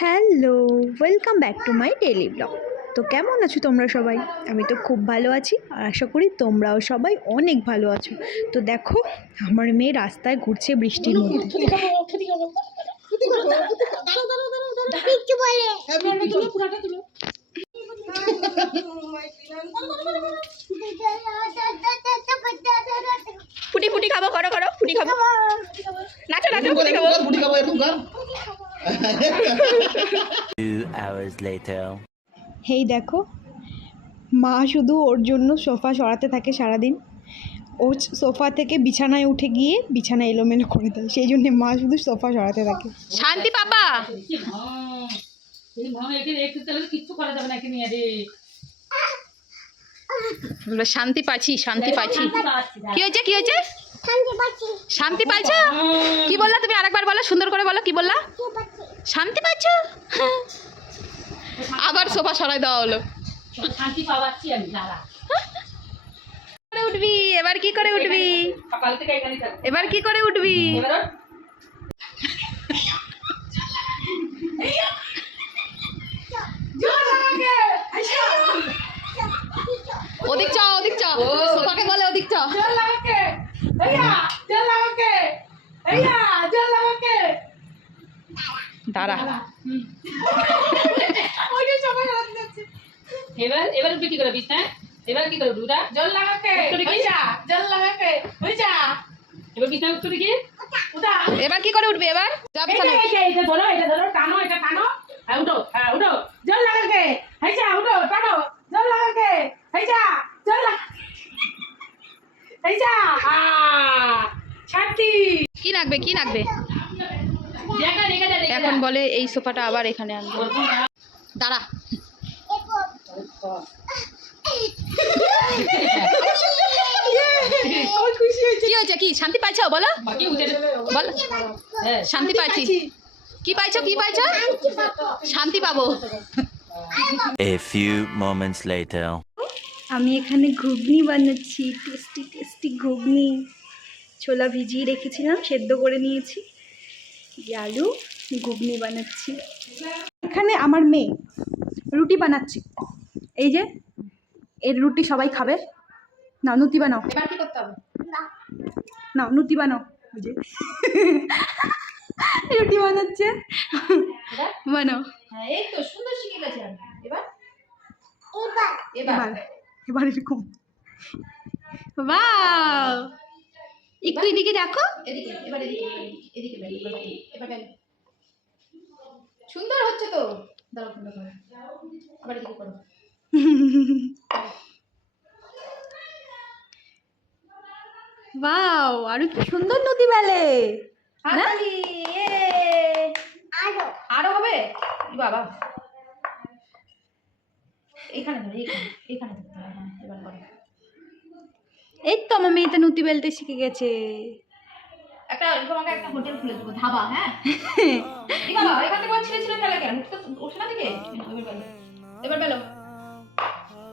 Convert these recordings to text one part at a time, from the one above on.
Hello, welcome back to my daily blog. তো কেমন আছো তোমরা সবাই? আমি তো খুব ভালো আছি আর আশা করি তোমরাও সবাই অনেক ভালো আছো। তো দেখো, আমার মেয়ে রাস্তায় ঘুরছে বৃষ্টির মধ্যে। ফুটি ফুটি খাবো, করো করো, ফুটি খাবো, নাচো নাচো, ফুটি খাবো। 2 hours later. হেই দেখো, মা শুধু ওর জন্য সোফা সরাতে থাকে সারাদিন। ও সোফা থেকে বিছানায় উঠে গিয়ে বিছানা এলোমেলো করে দেয়, সেই জন্য মা শুধু সোফা সরাতে থাকে। শান্তি পাপা, শান্তি পাচ্ছি, শান্তি পাচ্ছি। কি হয়েছে, কি হয়েছে? শান্তি পাচ্ছ? কি বললা তুমি? আরেকবার বলো, সুন্দর করে বলো, কি বললা? শান্তি পাচ্ছ? আবার সোফা সরাই দেওয়া হলো। শান্তি পাওয়াচ্ছি আমি, দাঁড়া। উঠবি এবার, কি করে উঠবি এবার, কি করে উঠবি? ওদিক চ, ওদিক চ, সোফাকে বলে ওদিক চ। দাঁড়া, এবার এবার উঠবি কি করে বিছনা? এবার কি করে উঠবি? জল লাগাকে হইছা, জল লাগাকে হইছা। এবার বিছনা উঠবি কি? উঠা। এবার কি করে উঠবি এবার? যা বিছানায়। এটা ধরো, টানো, এটা টানো। হ্যাঁ উঠো, হ্যাঁ উঠো। জল লাগাকে হইছা, উঠো, টানো। জল লাগাকে হইছা, জল লাগা হইছা। শান্তি। কি লাগবে, কি লাগবে? দেখা দেখা দেখা। এখন বলে এই সোফাটা আবার এখানে আনবে। দাঁড়া, কি হয়েছে? কি শান্তি পাইছো বলো, বল। শান্তি পাচ্ছি। কি পাইছো, কি পাইছো? শান্তি পাবো। A few moments later. আমি এখানে ঘুগনি বানাচ্ছি, টেস্টি টেস্টি ঘুগনি। ছোলা ভিজিয়ে রেখেছিলাম, সেদ্ধ করে নিয়েছি, আলু ঘুগনি বানাচ্ছি। এখানে আমার মেয়ে রুটি বানাচ্ছি, এই যে এর রুটি সবাই খাবে। না নুতি বানাও, এবার কি করতে হবে? না নুতি বানাও। ওই যে রুটি বানাচ্ছে, বানাও। হ্যাঁ এই তো সুন্দর শিখে গেছে আমি। এবার এবার এবার এরকম, বাহ, একটু এদিকে দেখো। এদিকে, এবার এদিকে, এদিকে এবার সুন্দর হচ্ছে তো। দাঁড়াও সুন্দর করে। আবার এদিকে করো। বাও, আরো কি সুন্দর নদী বেলে। হাততালি, আরো আরো হবে বাবা। এখানে ধরো, এখানে ধরতে হবে। হ্যাঁ এবার করো। এই তো আমার মেয়েটা নুতি বেলতে শিখে গেছে। তোমাকে একটা হোটেল খুলে দেবো, ধাবা। হ্যাঁ এই বাবা, এখান থেকে ছিঁড়ে ফেলে কেন? মুখ তো ওঠে না দিকে। এবার বেলো,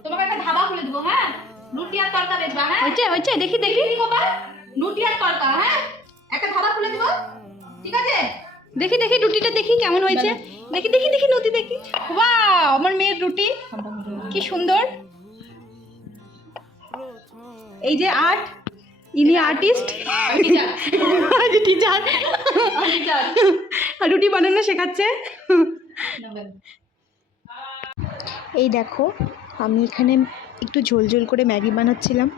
তোমাকে একটা ধাবা খুলে দেবো। হ্যাঁ রুটি আর তরকা বেচবা। হ্যাঁ হয়েছে, হয়েছে, দেখি দেখি বাবা, রুটি আর তরকা। হ্যাঁ একটা ধাবা খুলে দেবো, ঠিক আছে? দেখি দেখি রুটিটা দেখি কেমন হয়েছে। দেখি দেখি দেখি নদী দেখি। বাহ, আমার মেয়ের রুটি কি সুন্দর। এই যে আর্ট, ইনি আর্টিস্ট, টিচার, রুটি বানানো শেখাচ্ছে। এই দেখো, আমি এখানে একটু ঝোল ঝোল করে ম্যাগি বানাচ্ছিলাম।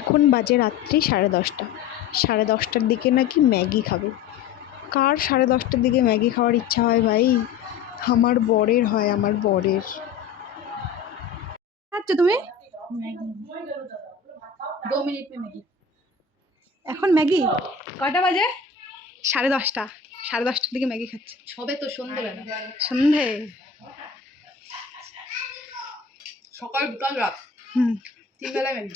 এখন বাজে রাত্রি 10:30। 10:30টার দিকে নাকি ম্যাগি খাবে। কার 10:30টার দিকে ম্যাগি খাওয়ার ইচ্ছা হয় ভাই? আমার বরের হয়, আমার বরের। আচ্ছা তুমি 2 মিনিট में मैगी। এখন ম্যাগি কয়টা বাজে? 10:30। 10:30টার দিকে ম্যাগি খাচ্ছে। সবে তো সন্ধ্যেবেলা। সন্ধে, সকাল বিকাল রাত 3 বেলা ম্যাগি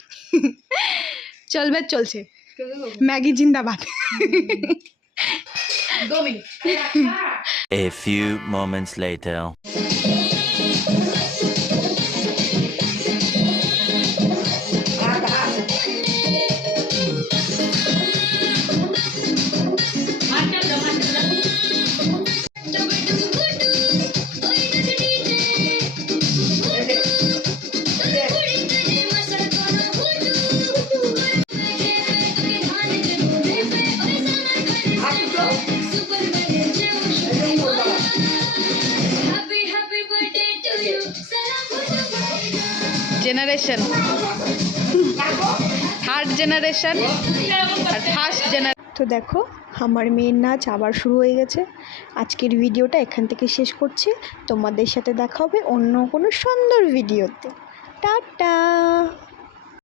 চলবে, চলছে ম্যাগি জিন্দাবাদ। 2 minute. A few moments later. Generation, third generation আর ফার্স্ট জেনারেশন। তো দেখো আমার মেয়ের নাচ আবার শুরু হয়ে গেছে। আজকের ভিডিওটা এখান থেকে শেষ করছি। তোমাদের সাথে দেখা হবে অন্য কোনো সুন্দর ভিডিওতে। টাটা।